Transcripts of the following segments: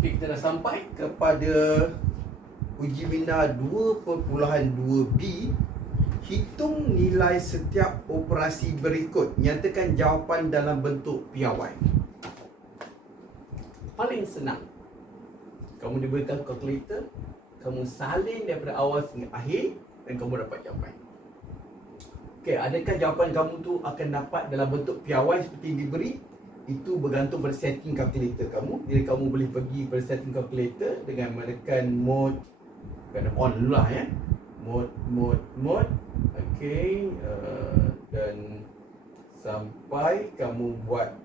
Okay, kita dah sampai kepada uji bina 2.2b Hitung nilai setiap operasi berikut. Nyatakan jawapan dalam bentuk piawai. Paling senang Kamu diberikan kalkulator Kamu salin daripada awal sehingga akhir Dan kamu dapat jawapan. Okey, adakah jawapan kamu tu akan dapat dalam bentuk piawai seperti diberi? Itu bergantung pada setting calculator kamu. Jadi kamu boleh pergi pada setting calculator dengan menekan mode kena on lah ya. Mode mode mode. Okey, uh, dan sampai kamu buat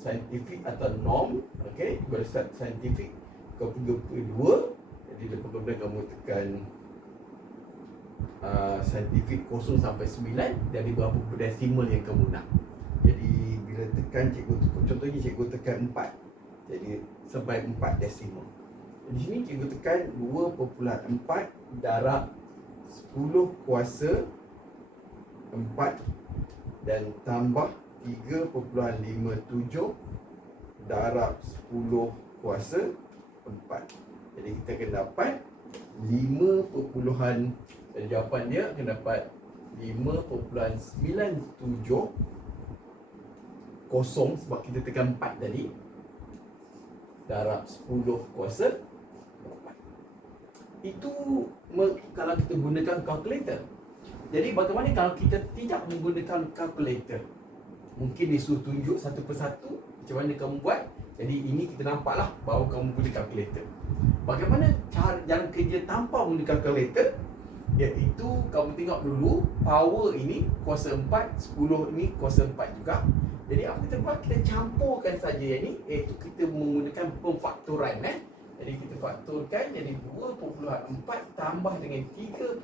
scientific atau norm, okey, start scientific ke dua. Jadi lepas kemudian kamu tekan uh, saintifik 0 sampai 9 dari berapa desimal yang kamu nak. Jadi bila tekan cikgu contohnya cikgu tekan 4. Jadi sampai 4 desimal. Di sini cikgu tekan 2.4 darab 10 kuasa 4 dan tambah 3.57 darab 10 kuasa 4. Jadi kita akan dapat 5. Dan jawapan dia akan dapat 5.97 kosong sebab kita tekan 4 tadi. Darab 10 kuasa. 4 itu kalau kita gunakan calculator. Jadi bagaimana kalau kita tidak menggunakan calculator? Mungkin disuruh tunjuk satu persatu macam mana kamu buat. Jadi ini kita nampaklah bahawa kamu guna calculator. Bagaimana cara jalan kerja tanpa menggunakan calculator? Iaitu kamu tengok dulu Power ini kuasa 4 10 ini kuasa 4 juga Jadi apa kita buat? Kita campurkan saja yang ni Iaitu kita menggunakan pemfaktoran eh? Jadi kita faktorkan jadi 2.4 tambah dengan 3.57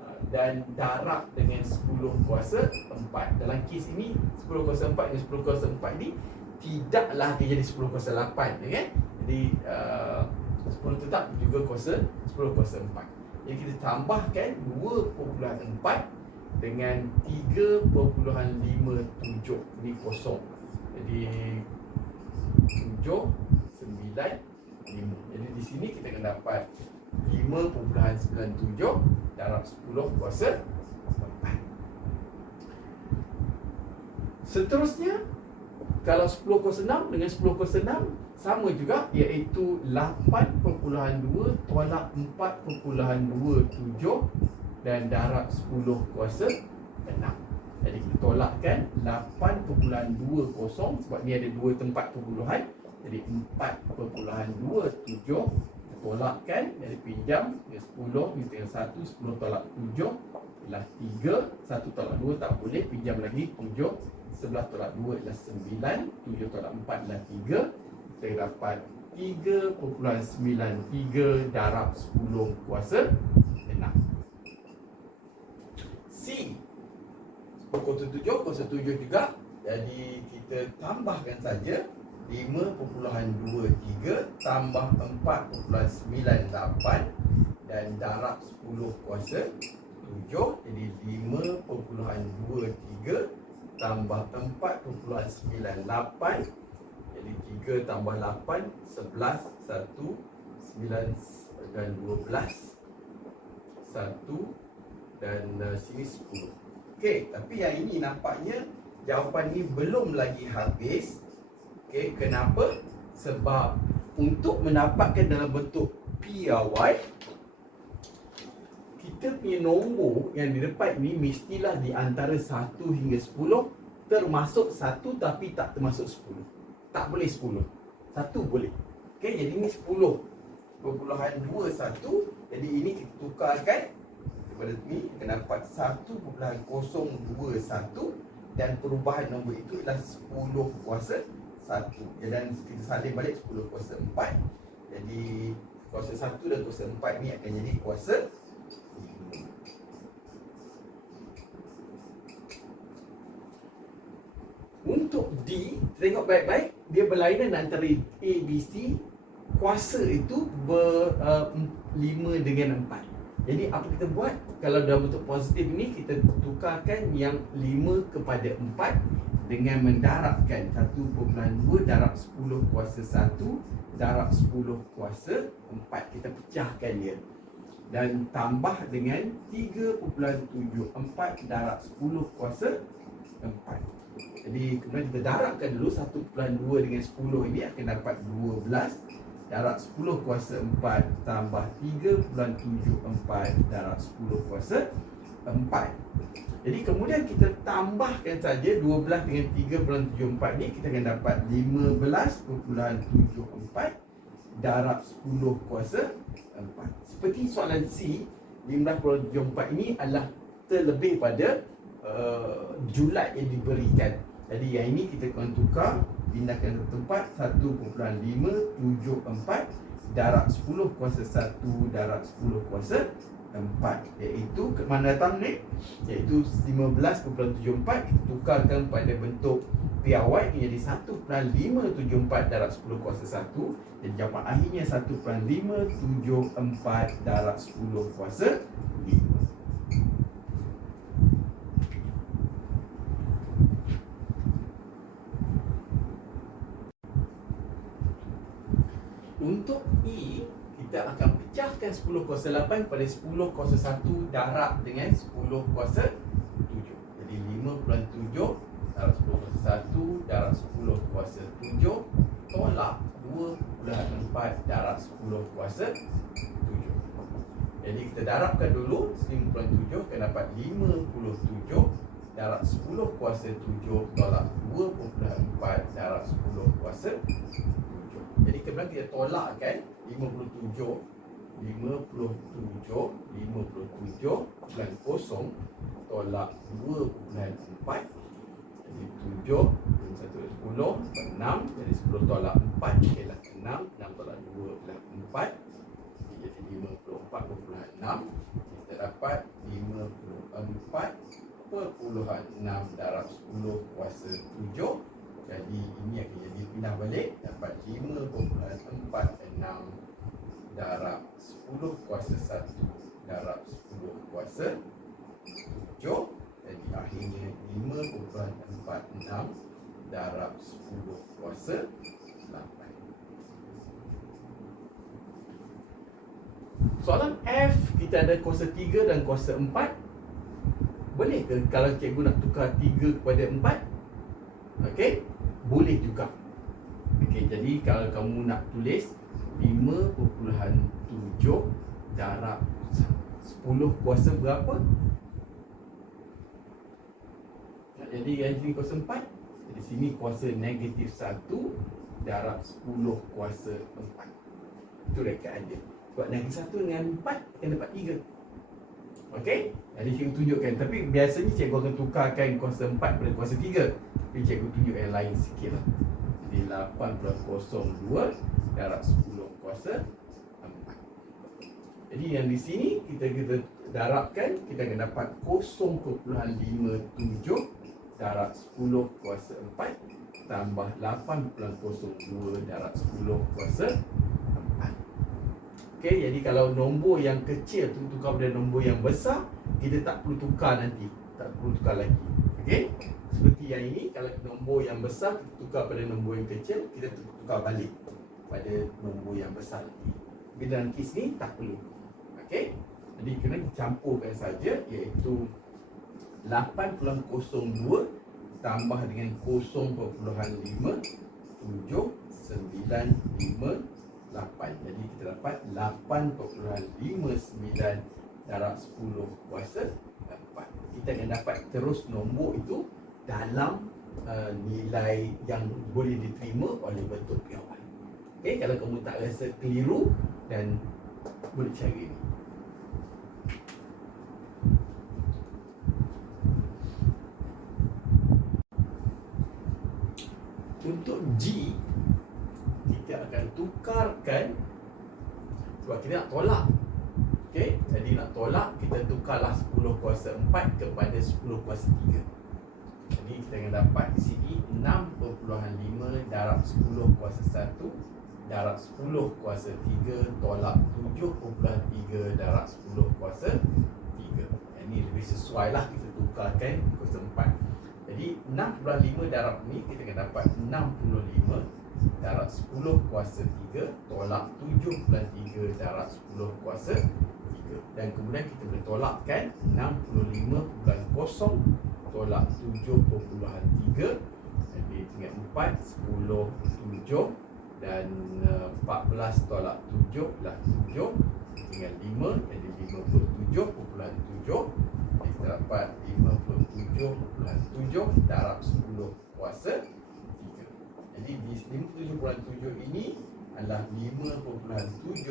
ah, dan darab dengan 10 kuasa 4 Dalam kes ini 10 kuasa 4 dan 10 kuasa 4 ni Tidaklah dia jadi 10 kuasa 8 okay? Jadi uh, 10 tetap juga kuasa 10 kuasa 4 Jadi kita tambahkan 2.4 dengan 3.57 Ini kosong. Jadi 7, 9, 5 Jadi di sini kita akan dapat 5.97 darab 10 kuasa 4 Seterusnya Kalau 10 kuasa 6 dengan 10 kuasa 6 sama juga iaitu 8.2 tolak 4.27 dan darab 10 kuasa 6. Jadi kita tolakkan 8.20 sebab ni ada dua tempat perpuluhan. Jadi 4.27 tolakkan. Jadi pinjam dia 10 ni tinggal 1 10 tolak 7 ialah 3 1 tolak 2 tak boleh. Pinjam lagi 7 11 tolak 2 ialah 9 7 tolak 4 ialah 3 kita dapat 3.93 darab 10 kuasa 6 C 10 kuasa 7 kuasa 7 juga jadi kita tambahkan saja 5.23 tambah 4.98 dan darab 10 kuasa 7 jadi 5.23 tambah 4.98 jadi 3 tambah 8 11 1 9 dan 12 1 dan uh, sini 10 Okey, tapi yang ini nampaknya jawapan ni belum lagi habis. Okey, kenapa? Sebab untuk mendapatkan dalam bentuk PRY kita punya nombor yang di depan ni mestilah di antara 1 hingga 10 termasuk 1 tapi tak termasuk 10 tak boleh 10 Satu boleh. Okay, jadi ini 10 Perpuluhan 2, 1 Jadi ini kita tukarkan Kepada ni akan dapat 1.021 Dan perubahan nombor itu adalah 10 kuasa 1 Dan kita salin balik 10 kuasa 4 Jadi kuasa 1 dan kuasa 4 ni akan jadi kuasa Untuk D, tengok baik-baik dia berlainan antara A, B, C. Kuasa itu ber, uh, 5 dengan 4 Jadi apa kita buat? Kalau dalam bentuk positif ni Kita tukarkan yang 5 kepada 4 dengan mendarabkan 1.2 darab 10 kuasa 1 darab 10 kuasa 4 kita pecahkan dia. Dan tambah dengan 3.74 darab 10 kuasa 4 jadi kemudian kita darabkan dulu 1.2 dengan 10 ini akan dapat 12 darab 10 kuasa 4 tambah 3.74 darab 10 kuasa 4 jadi kemudian kita tambahkan saja 12 dengan 3.74 ni kita akan dapat 15.74 darab 10 kuasa 4 seperti soalan C 15.74 ini adalah terlebih pada uh, julat yang diberikan jadi yang ini kita akan tukar pindahkan ke tempat 1.574 darab 10 kuasa 1 darab 10 kuasa 4 iaitu ke mana datang ni? Iaitu 15.74 kita tukarkan pada bentuk piawai menjadi 1.574 darab 10 kuasa 1 jadi jawapan akhirnya 1.574 darab 10 kuasa 5 Untuk E kita akan pecahkan 10 kuasa 8 pada 10 kuasa 1 darab dengan 10 kuasa 7 jadi 5.7 darab 10 kuasa 1 darab 10 kuasa 7 tolak 2.4 darab 10 kuasa 7 jadi kita darabkan dulu 5.7 akan dapat 57 darab 10 kuasa 7 tolak 2.4 darab 10 kuasa 7 kemudian kita tolakkan 57 57 57 bulan kosong tolak 2.4 jadi 7 jadi 1 10 6 jadi 10 tolak 4 ialah 6 6 tolak 2 ialah 4 jadi 54.6 kita dapat 54 perpuluhan 6 darab 10 kuasa 7 jadi ini akan jadi pindah balik. Dapat 5.46 darab 10 kuasa 1 darab 10 kuasa 7 jadi akhirnya 5.46 darab 10 kuasa 8 Soalan F kita ada kuasa 3 dan kuasa 4 Boleh ke kalau cikgu nak tukar 3 kepada 4 Okey boleh juga. Okey, jadi kalau kamu nak tulis 5.7 darab 10 kuasa berapa? Jadi yang sini kuasa 4 Jadi sini kuasa negatif 1 Darab 10 kuasa 4 Itu rekaan dia. Sebab negatif 1 dengan 4 akan dapat 3 Okey? Jadi cikgu tunjukkan. Tapi biasanya cikgu akan tukarkan kuasa 4 pada kuasa 3 tapi cikgu tunjuk yang lain sikit lah. Jadi 8 plus 02 Darab 10 kuasa 4 Jadi yang di sini Kita kita darabkan Kita akan dapat 0.57 Darab 10 kuasa 4 Tambah 8 plus 02 Darab 10 kuasa 4 Okay, jadi kalau nombor yang kecil tu tukar pada nombor yang besar Kita tak perlu tukar nanti. Tak perlu tukar lagi. Okay seperti yang ini kalau nombor yang besar kita tukar pada nombor yang kecil kita tukar balik pada nombor yang besar tapi dalam kes ni tak perlu. Okey? Jadi kena campurkan saja iaitu 8.02 tambah dengan 0.5 7 9 5 8 jadi kita dapat 8.59 darab 10 kuasa 4 kita akan dapat terus nombor itu dalam uh, nilai yang boleh diterima oleh bentuk piawai. Okey, kalau kamu tak rasa keliru dan boleh cari ni. Untuk G kita akan tukarkan sebab kita nak tolak. Okey, jadi nak tolak kita tukarlah 10 kuasa 4 kepada 10 kuasa 3. Jadi kita akan dapat di sini 6.5 darab 10 kuasa 1 darab 10 kuasa 3 tolak 7.3 darab 10 kuasa 3 Ini lebih sesuai lah kita tukarkan kuasa 4 Jadi 6.5 darab ni kita akan dapat 65 darab 10 kuasa 3 tolak 7 plus 3 darab 10 kuasa 3 dan kemudian kita boleh tolakkan 65.0 tolak 7.3 jadi tinggal 4 10 7 dan uh, 14 tolak 7 plus 7 tinggal 5 jadi 57.7 kita dapat 57.7 darab 10 kuasa 3 jadi di 57.7 ini adalah 5.77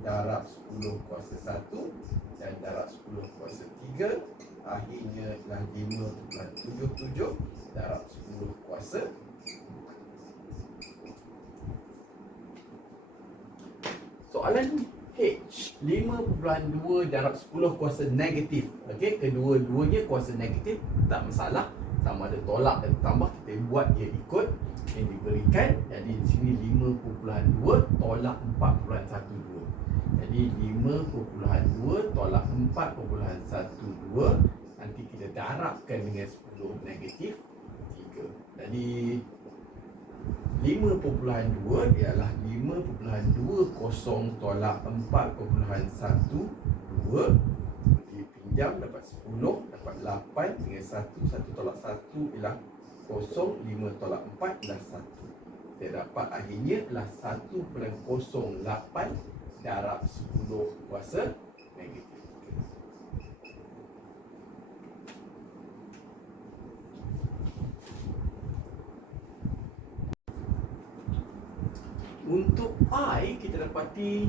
darab 10 kuasa 1 dan darab 10 kuasa 3 akhirnya adalah 5.77 darab 10 kuasa. Soalan H 5.2 darab 10 kuasa negatif. Okey, kedua-duanya kuasa negatif tak masalah sama ada tolak dan tambah kita buat dia ikut yang diberikan. Jadi di sini 5.2 tolak 4.12 jadi 5.2 tolak 4.12 nanti kita darabkan dengan 10 negatif 3 jadi 5.2 ialah 5.20 tolak 4.12 dipinjam dapat 10 dapat 8 dengan 1 1 tolak 1 ialah 0 5 tolak 4 ialah 1 kita dapat akhirnya ialah 1.08 darab 10 kuasa negatif. Untuk I kita dapati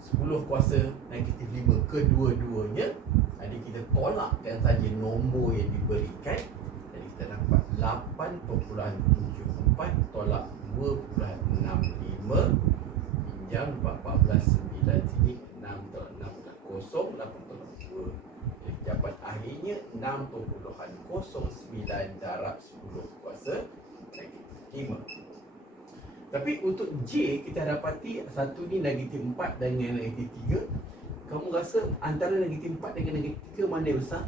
10 kuasa negatif 5 kedua-duanya Jadi kita tolakkan saja nombor yang diberikan. Jadi kita dapat 8.74 tolak 2.65 Pinjam 14 9 sini 6 tolak 6 tolak kosong 8 tolak 2 Jadi dapat akhirnya 6.09 darab 10 kuasa. Negatif 5 tapi untuk J kita dapati satu ni negatif 4 dengan negatif 3 Kamu rasa antara negatif 4 dengan negatif 3 mana yang besar?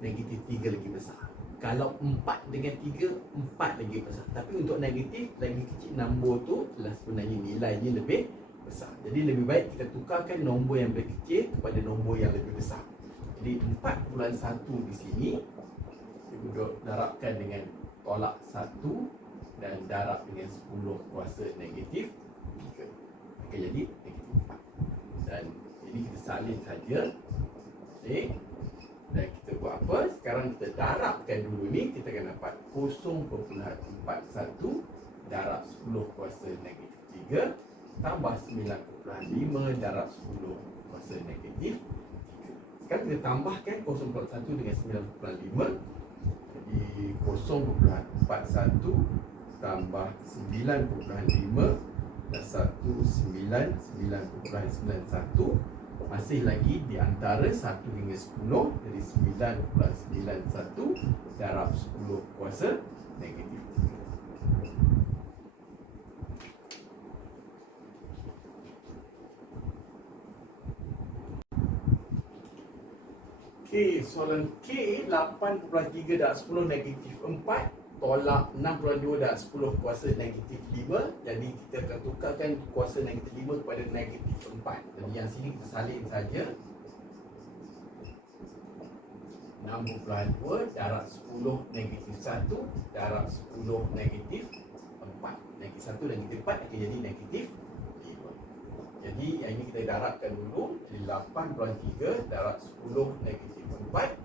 Negatif 3 lagi besar. Kalau 4 dengan 3, 4 lagi besar. Tapi untuk negatif, lagi kecil nombor tu adalah sebenarnya nilainya lebih besar. Jadi lebih baik kita tukarkan nombor yang lebih kecil kepada nombor yang lebih besar. Jadi 4 bulan 1 di sini Kita darabkan dengan tolak 1 dan darab dengan 10 kuasa negatif 3 akan jadi negatif 4 dan ini kita salin saja. Okay. dan kita buat apa? Sekarang kita darabkan dulu ni kita akan dapat 0.41 darab 10 kuasa negatif 3 tambah 9.5 darab 10 kuasa negatif 3 sekarang kita tambahkan 0.1 dengan 9.5 jadi 0.41 tambah 9.5 dan 19 9.91 masih lagi di antara 1 hingga 10 jadi 9 plus 91 darab 10 kuasa negatif. Okey, soalan K 8.3 darab 10 negatif 4 tolak 6.2 dan 10 kuasa negatif 5 jadi kita akan tukarkan kuasa negatif 5 kepada negatif 4 jadi yang sini kita salin saja. 6.2 darab 10 negatif 1 darab 10 negatif 4 negatif 1 negatif 4 akan jadi negatif 5 jadi yang ini kita darabkan dulu. Jadi 8.3 darab 10 negatif 4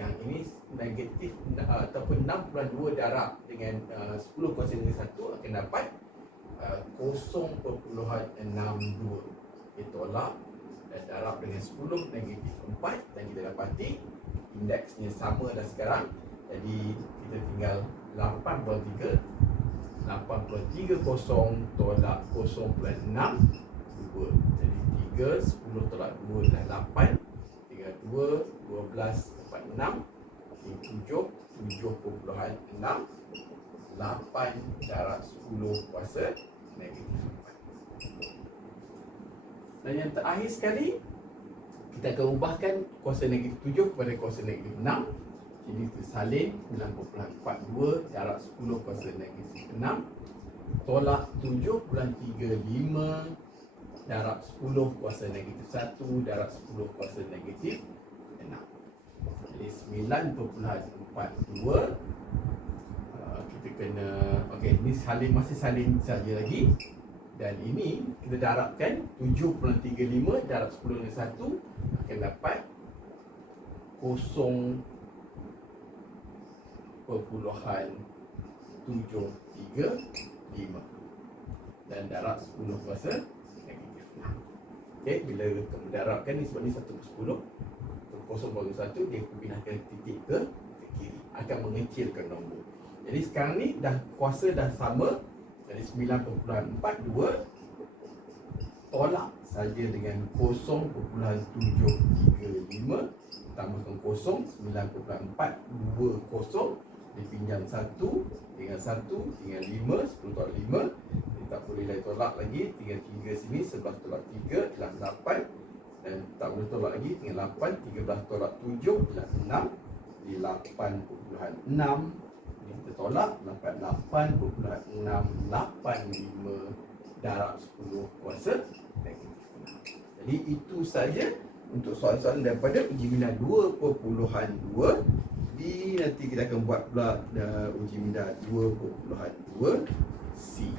yang ini negatif uh, ataupun 6.2 darab dengan uh, 10 kuasa dengan 1 akan dapat uh, 0.62 kita tolak dan darab dengan 10 negatif 4 dan kita dapati indeksnya sama dah sekarang. Jadi kita tinggal 8.3 8.3 kosong tolak 0.6 2 jadi 3 10 tolak 2 adalah 8 tinggal 2 12 dapat 6 Ini 7 7.6 8 darab 10 kuasa negatif 4 Dan yang terakhir sekali Kita akan ubahkan kuasa negatif 7 kepada kuasa negatif 6 Ini tersalin 9.42 Jarak 10 kuasa negatif 6 Tolak 7.35 Jarak 10 kuasa negatif 1 Jarak 10 kuasa negatif 6 Jadi 9.42 uh, Kita kena Okey, ini salin masih salin saja lagi. Dan ini kita darabkan 7.35 darab 10 dengan 1 akan dapat 0 perpuluhan 735 dan darab 10 kuasa negatif 6 okay, bila kamu darabkan ni sebab ni 1 per 10 kosong baru satu dia pindahkan titik ke, ke kiri. Akan mengecilkan nombor. Jadi sekarang ni dah kuasa dah sama. Jadi 9.42 tolak saja dengan 0.735 tambahkan 0 9.420 dipinjam 1 dengan 1 dengan 5 10 tolak 5 dia tak boleh lagi tolak lagi. Tinggal 3 sini 11 tolak 3 ialah 8 dan tak boleh tolak lagi tinggal 8 13 tolak 7 ialah 6 di 8.6 ini kita tolak dapat 8.685 darab 10 kuasa. Negatif 6 jadi itu saja untuk soalan-soalan daripada uji minda 2.2 di nanti kita akan buat pula uh, uji minda 2.2 C